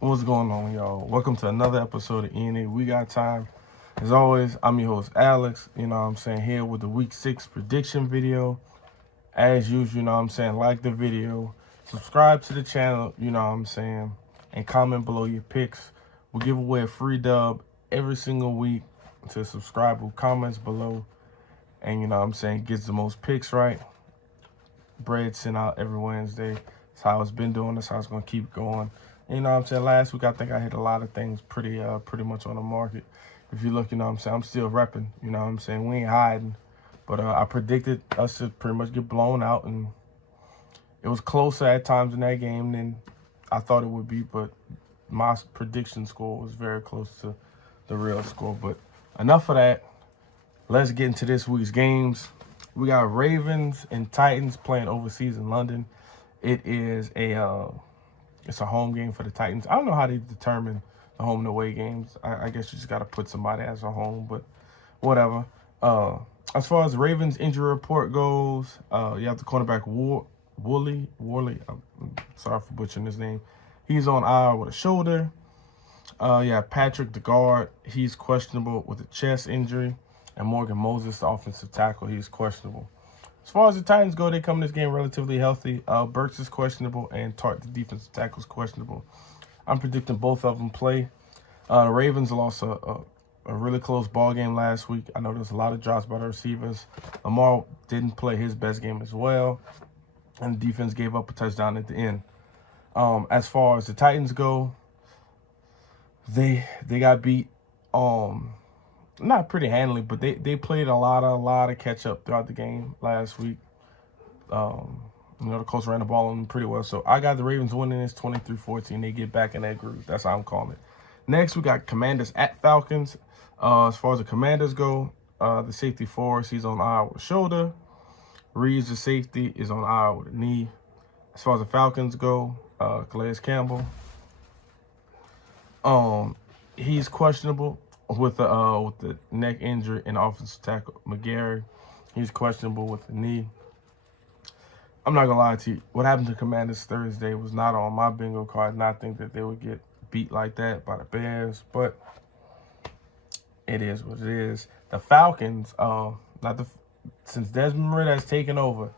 What's going on, y'all? Welcome to another episode of ENA We Got Time. As always, I'm your host, Alex. Here with the Week 6 prediction video. As usual, like the video, subscribe to the channel, and comment below your picks. We'll give away a free dub every single week to subscribe who comments below. And, gets the most picks right. Bread sent out every Wednesday. That's how it's been doing. That's how it's going to keep going. Last week, I think I hit a lot of things pretty much on the market. If you look, I'm still repping, we ain't hiding. But I predicted us to pretty much get blown out, and it was closer at times in that game than I thought it would be, but my prediction score was very close to the real score. But enough of that. Let's get into this week's games. We got Ravens and Titans playing overseas in London. It is it's a home game for the Titans. I don't know how they determine the home and away games. I guess you just got to put somebody as a home, but whatever. As far as the Ravens injury report goes, you have the cornerback Worley. I'm sorry for butchering his name. He's on IR with a shoulder. Patrick, the guard, he's questionable with a chest injury. And Morgan Moses, the offensive tackle, he's questionable. As far as the Titans go, they come in this game relatively healthy. Burks is questionable, and Tart, the defensive tackle, is questionable. I'm predicting both of them play. The Ravens lost a really close ball game last week. I know there's a lot of drops by the receivers. Lamar didn't play his best game as well, and the defense gave up a touchdown at the end. As far as the Titans go, they got beat. Not pretty handily, but they played a lot of catch up throughout the game last weeek. The Colts ran the ball on them pretty well. So I got the Ravens winning this 23-14. They get back in that groove. That's how I'm calling it. Next, we got Commanders at Falcons. As far as the Commanders go, the safety Forrest, he's on IR with a shoulder. Reeves, the safety, is on IR with a knee. As far as the Falcons go, Calais Campbell, he's questionable with the neck injury, and offensive tackle McGarry, he's questionable with the knee. I'm not gonna lie to you. What happened to Commanders Thursday was not on my bingo card. Not think that they would get beat like that by the Bears, but it is what it is. The Falcons, since Desmond Ridder has taken over,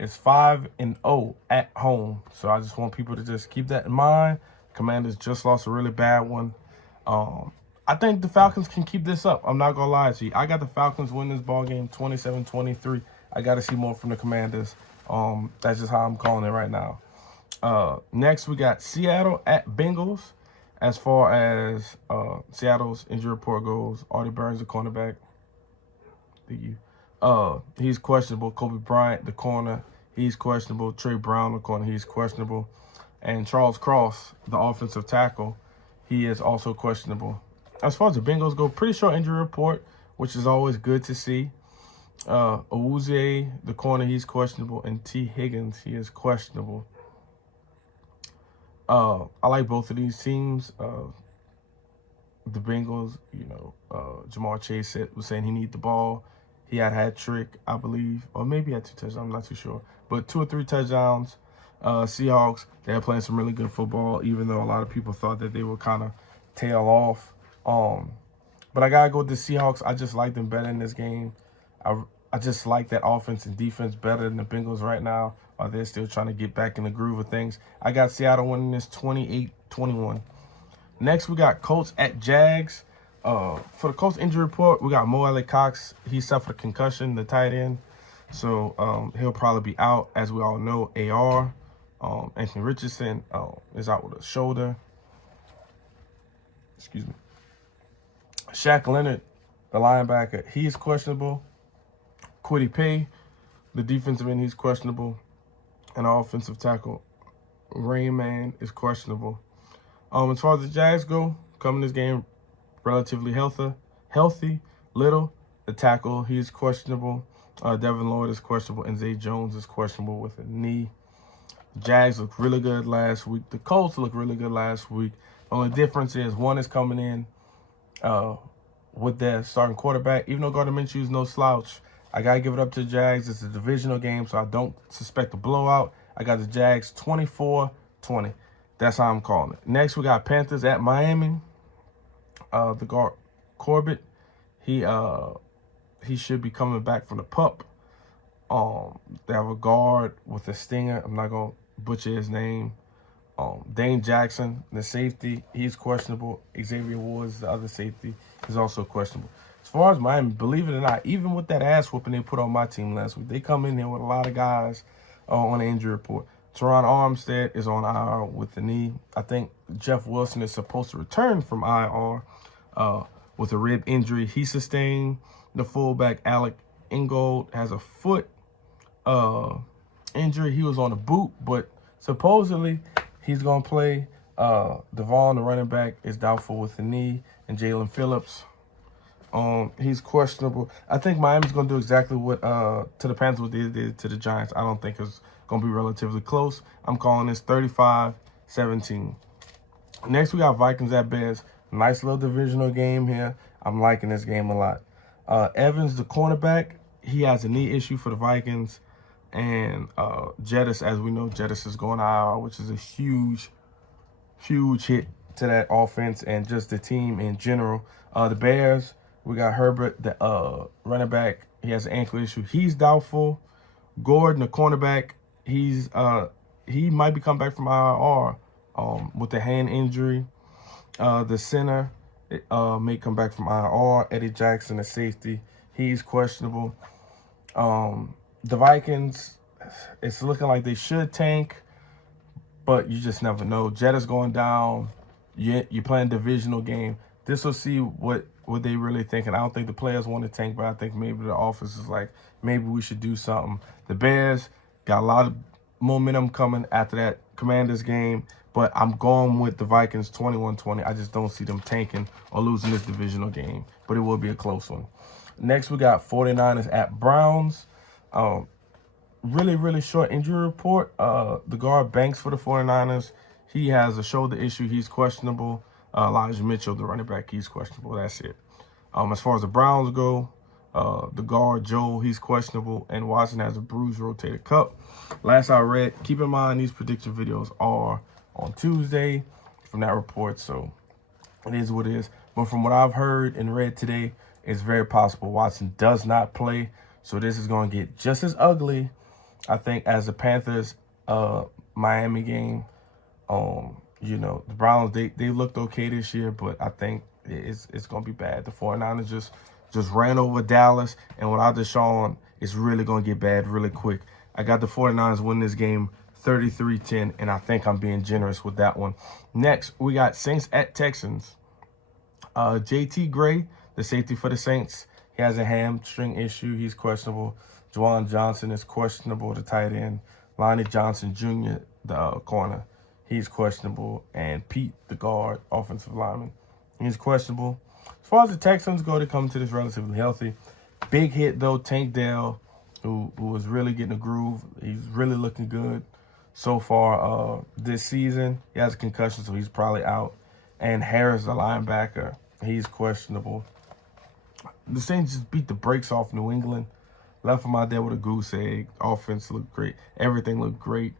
it's 5-0 at home. So I just want people to just keep that in mind. Commanders just lost a really bad one. I think the Falcons can keep this up. I'm not going to lie to you. I got the Falcons win this ball game 27-23. I got to see more from the Commanders. That's just how I'm calling it right now. Next, we got Seattle at Bengals. As far as Seattle's injury report goes, Artie Burns, the cornerback. He's questionable. Kobe Bryant, the corner, he's questionable. Trey Brown, the corner, he's questionable. And Charles Cross, the offensive tackle, he is also questionable. As far as the Bengals go, pretty short injury report, which is always good to see. Awuzie, the corner, he's questionable. And T. Higgins, he is questionable. I like both of these teams. The Bengals, Jamar Chase was saying he needed the ball. He had a hat trick, I believe. Or maybe he had 2 touchdowns, I'm not too sure. But 2 or 3 touchdowns. Seahawks, they're playing some really good football, even though a lot of people thought that they would kind of tail off. But I gotta go with the Seahawks. I just like them better in this game. I just like that offense and defense better than the Bengals right now, while they're still trying to get back in the groove of things. I got Seattle winning this 28-21. Next, we got Colts at Jags. For the Colts injury report, we got Mo Alley-Cox. He suffered a concussion, the tight end. So he'll probably be out. As we all know, AR, Anthony Richardson is out with a shoulder. Excuse me. Shaq Leonard, the linebacker, he's questionable. Kwity Paye, the defensive end, he's questionable. And our offensive tackle, Rain Man, is questionable. As far as the Jags go, coming this game relatively healthy. Little, the tackle, he's questionable. Devin Lloyd is questionable, and Zay Jones is questionable with a knee. Jags looked really good last week. The Colts looked really good last week. The only difference is one is coming in with their starting quarterback. Even though Gardner Minshew is no slouch, I got to give it up to the Jags. It's a divisional game, so I don't suspect a blowout. I got the Jags 24-20. That's how I'm calling it. Next, we got Panthers at Miami. The guard Corbett, he should be coming back from the pup. They have a guard with a stinger. I'm not gonna butcher his name. Dane Jackson, the safety, he's questionable. Xavier Woods, the other safety, is also questionable. As far as Miami, believe it or not, even with that ass whooping they put on my team last week, they come in here with a lot of guys on the injury report. Teron Armstead is on IR with the knee. I think Jeff Wilson is supposed to return from IR with a rib injury he sustained. The fullback, Alec Ingold, has a foot injury. He was on a boot, but supposedly he's going to play. Devon, the running back, is doubtful with the knee. And Jalen Phillips, he's questionable. I think Miami's going to do exactly what to the Panthers what they did to the Giants. I don't think it's going to be relatively close. I'm calling this 35-17. Next, we got Vikings at Bears. Nice little divisional game here. I'm liking this game a lot. Evans, the cornerback, he has a knee issue for the Vikings. And Jettis, as we know, Jettis is going IR, which is a huge hit to that offense and just the team in general. The Bears, we got Herbert, the running back. He has an ankle issue. He's doubtful. Gordon, the cornerback, he might be coming back from IR with the hand injury. The center may come back from IR. Eddie Jackson, the safety, he's questionable. The Vikings, it's looking like they should tank, but you just never know. Jetta's going down. You're playing a divisional game. This will see what they really thinking. I don't think the players want to tank, but I think maybe the office is like, maybe we should do something. The Bears got a lot of momentum coming after that Commanders game, but I'm going with the Vikings 21-20. I just don't see them tanking or losing this divisional game, but it will be a close one. Next, we got 49ers at Browns. Really short injury report. The guard Banks for the 49ers, he has a shoulder issue. He's questionable. Elijah Mitchell, the running back, he's questionable. That's it. As far as the Browns go, the guard Joel, he's questionable. And Watson has a bruised rotator cuff. Last I read, keep in mind these prediction videos are on Tuesday from that report. So it is what it is. But from what I've heard and read today, it's very possible Watson does not play. So this is going to get just as ugly, I think, as the Panthers Miami game. You know, the Browns, they looked okay this year, but I think it's going to be bad. The 49ers just ran over Dallas, and without Deshaun, it's really going to get bad really quick. I got the 49ers winning this game 33-10, and I think I'm being generous with that one. Next, we got Saints at Texans. JT Gray, the safety for the Saints, he has a hamstring issue. He's questionable. Juwan Johnson is questionable, the tight end. Lonnie Johnson Jr., the corner, he's questionable. And Pete, the guard, offensive lineman, he's questionable. As far as the Texans go, they come to this relatively healthy. Big hit, though, Tank Dell, who was really getting a groove. He's really looking good so far this season. He has a concussion, so he's probably out. And Harris, the linebacker, he's questionable. The Saints just beat the brakes off New England. Left them out there with a goose egg. Offense looked great. Everything looked great.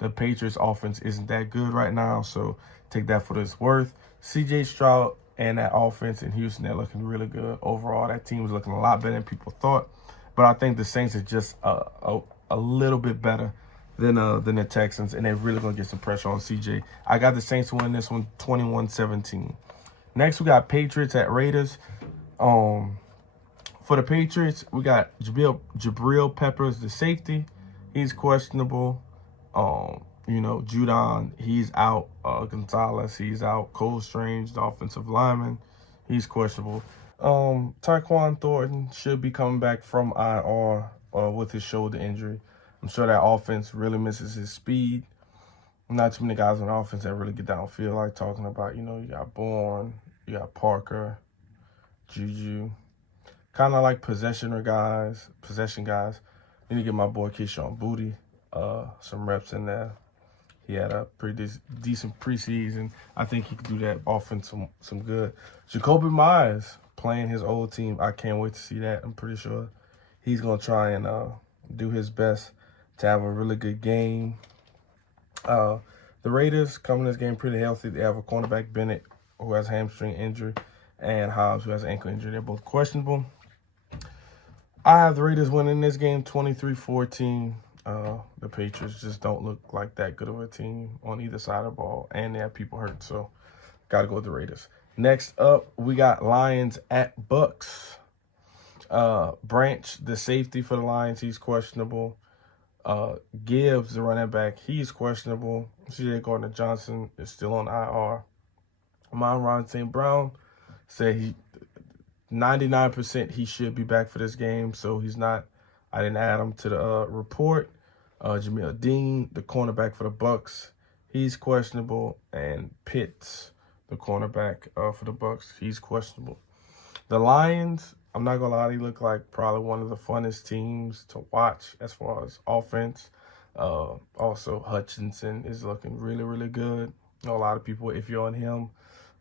The Patriots offense isn't that good right now, so take that for what it's worth. C.J. Stroud and that offense in Houston, they're looking really good. Overall, that team is looking a lot better than people thought. But I think the Saints are just a little bit better than the Texans, and they're really going to get some pressure on C.J. I got the Saints winning this one 21-17. Next, we got Patriots at Raiders. For the Patriots, we got Jabril Peppers, the safety. He's questionable. You know, Judon, he's out. Gonzalez, he's out. Cole Strange, the offensive lineman, he's questionable. Tyquan Thornton should be coming back from IR with his shoulder injury. I'm sure that offense really misses his speed. Not too many guys on offense that really get downfield, like talking about, you know, you got Bourne, you got Parker, Juju. Kind of like possession guys. Need to get my boy Keyshawn Booty some reps in there. He had a pretty decent preseason. I think he could do that offense some good. Jacoby Myers playing his old team. I can't wait to see that. I'm pretty sure he's going to try and do his best to have a really good game. The Raiders coming this game pretty healthy. They have a cornerback, Bennett, who has a hamstring injury, and Hobbs, who has an ankle injury. They're both questionable. I have the Raiders winning this game 23-14. The Patriots just don't look like that good of a team on either side of the ball, and they have people hurt, so got to go with the Raiders. Next up, we got Lions at Bucks. Branch, the safety for the Lions, he's questionable. Gibbs, the running back, he's questionable. C.J. Gardner-Johnson is still on IR. Amon-Ra St. Brown said 99% he should be back for this game, so he's not. I didn't add him to the report. Jamil Dean, the cornerback for the Bucks, he's questionable, and Pitts, the cornerback for the Bucks, he's questionable. The Lions, I'm not gonna lie, they look like probably one of the funnest teams to watch as far as offense. Also, Hutchinson is looking really, really good. I know a lot of people iffy on him,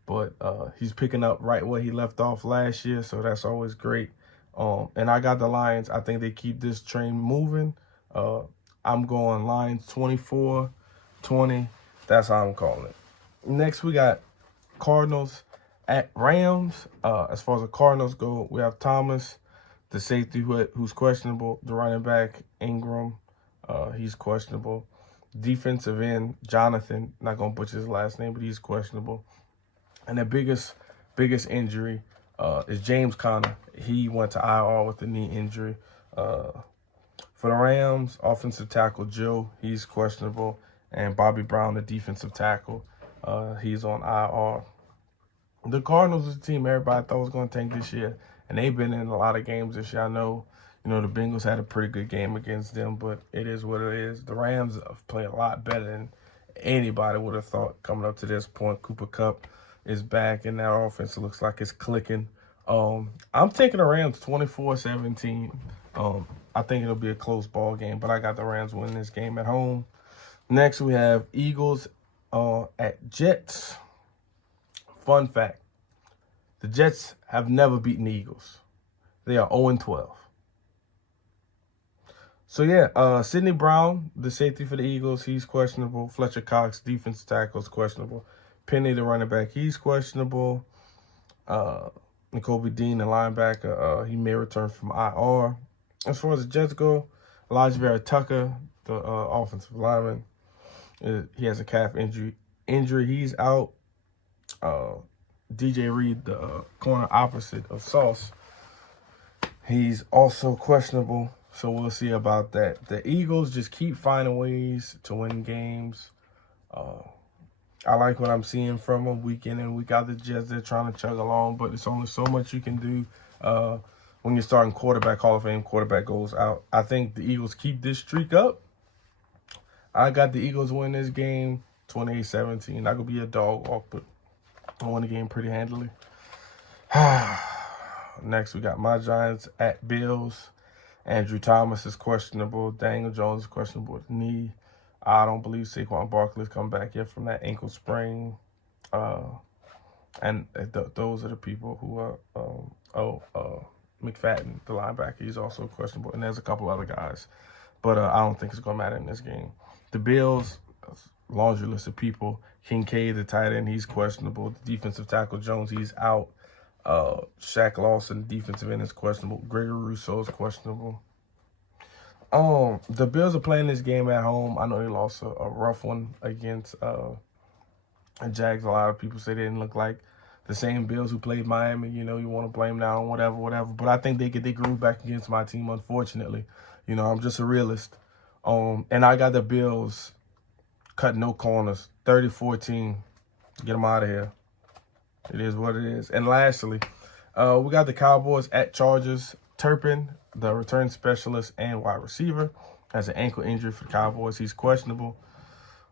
but he's picking up right where he left off last year, so that's always great. And I got the Lions. I think they keep this train moving. I'm going Lions 24-20. That's how I'm calling it. Next, we got Cardinals at Rams. As far as the Cardinals go, we have Thomas, the safety who's questionable. The running back, Ingram, he's questionable. Defensive end, Jonathan, not going to butcher his last name, but he's questionable. And the biggest injury is James Conner. He went to IR with a knee injury. For the Rams, offensive tackle Joe, he's questionable. And Bobby Brown, the defensive tackle, he's on IR. The Cardinals is a team everybody thought was going to tank this year, and they've been in a lot of games this year. I know, the Bengals had a pretty good game against them, but it is what it is. The Rams have played a lot better than anybody would have thought coming up to this point. Cooper Kupp is back, and that offense looks like it's clicking. I'm taking the Rams 24-17. I think it'll be a close ball game, but I got the Rams winning this game at home. Next, we have Eagles at Jets. Fun fact, the Jets have never beaten the Eagles. They are 0-12. So, yeah, Sidney Brown, the safety for the Eagles, he's questionable. Fletcher Cox, defensive tackle, is questionable. Penny, the running back, he's questionable. Nakobe Dean, the linebacker, he may return from IR. As far as the Jets go, Elijah Vera Tucker, the offensive lineman, he has a calf injury. He's out. DJ Reed, the corner opposite of Sauce, he's also questionable. So we'll see about that. The Eagles just keep finding ways to win games. I like what I'm seeing from them week in and week out. The Jets, they're trying to chug along, but it's only so much you can do when you're starting quarterback, Hall of Fame quarterback goes out. I think the Eagles keep this streak up. I got the Eagles win this game 28-17. Not going to be a dog walk, but I won the game pretty handily. Next, we got my Giants at Bills. Andrew Thomas is questionable. Daniel Jones is questionable with knee. I don't believe Saquon Barkley's come back yet from that ankle sprain. And those are the people who are, McFadden, the linebacker, he's also questionable. And there's a couple other guys. But I don't think it's going to matter in this game. The Bills, laundry list of people. Kincaid, the tight end, he's questionable. The defensive tackle, Jones, he's out. Shaq Lawson, defensive end, is questionable. Gregory Rousseau is questionable. The Bills are playing this game at home. I know they lost a rough one against Jags. A lot of people say they didn't look like the same Bills who played Miami. You want to blame now on whatever. But I think they grew back against my team, unfortunately. I'm just a realist. And I got the Bills cutting no corners, 30-14. Get them out of here. It is what it is. And lastly, we got the Cowboys at Chargers. Turpin, the return specialist and wide receiver, has an ankle injury for the Cowboys. He's questionable.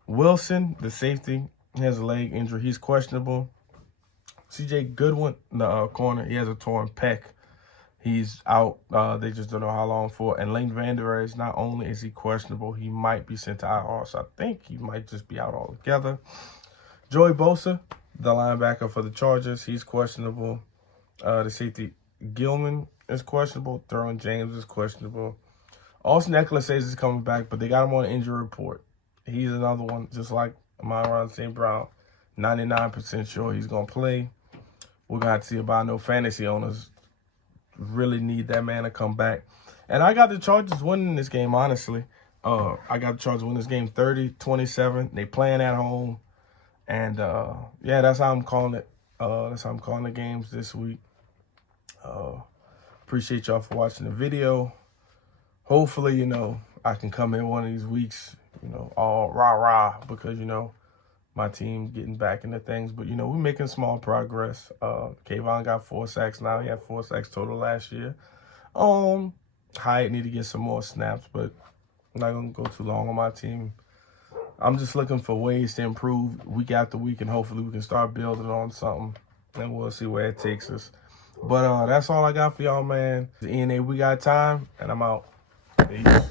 Wilson, the safety, he has a leg injury. He's questionable. C.J. Goodwin, the corner, he has a torn pec. He's out. They just don't know how long for. And Lane Vander Esch, not only is he questionable, he might be sent to IR. So I think he might just be out altogether. Joey Bosa, the linebacker for the Chargers, he's questionable. The safety, Gilman, is questionable. Derwin James is questionable. Austin Eckler says he's coming back, but they got him on an injury report. He's another one, just like Amon-Ra St. Brown, 99% sure he's going to play. We're going to have to see about. I know fantasy owners really need that man to come back. And I got the Chargers winning this game, honestly. I got the Chargers winning this game 30-27. They playing at home. And, yeah, that's how I'm calling it. That's how I'm calling the games this week. Appreciate y'all for watching the video. Hopefully, you know, I can come in one of these weeks, you know, all rah-rah because, you know, my team getting back into things. But, you know, we're making small progress. Kayvon got 4 sacks now. He had 4 sacks total last year. Hyatt need to get some more snaps, but I'm not going to go too long on my team. I'm just looking for ways to improve week after week, and hopefully we can start building on something, and we'll see where it takes us. But that's all I got for y'all, man. The ENA, we got time, and I'm out. Peace.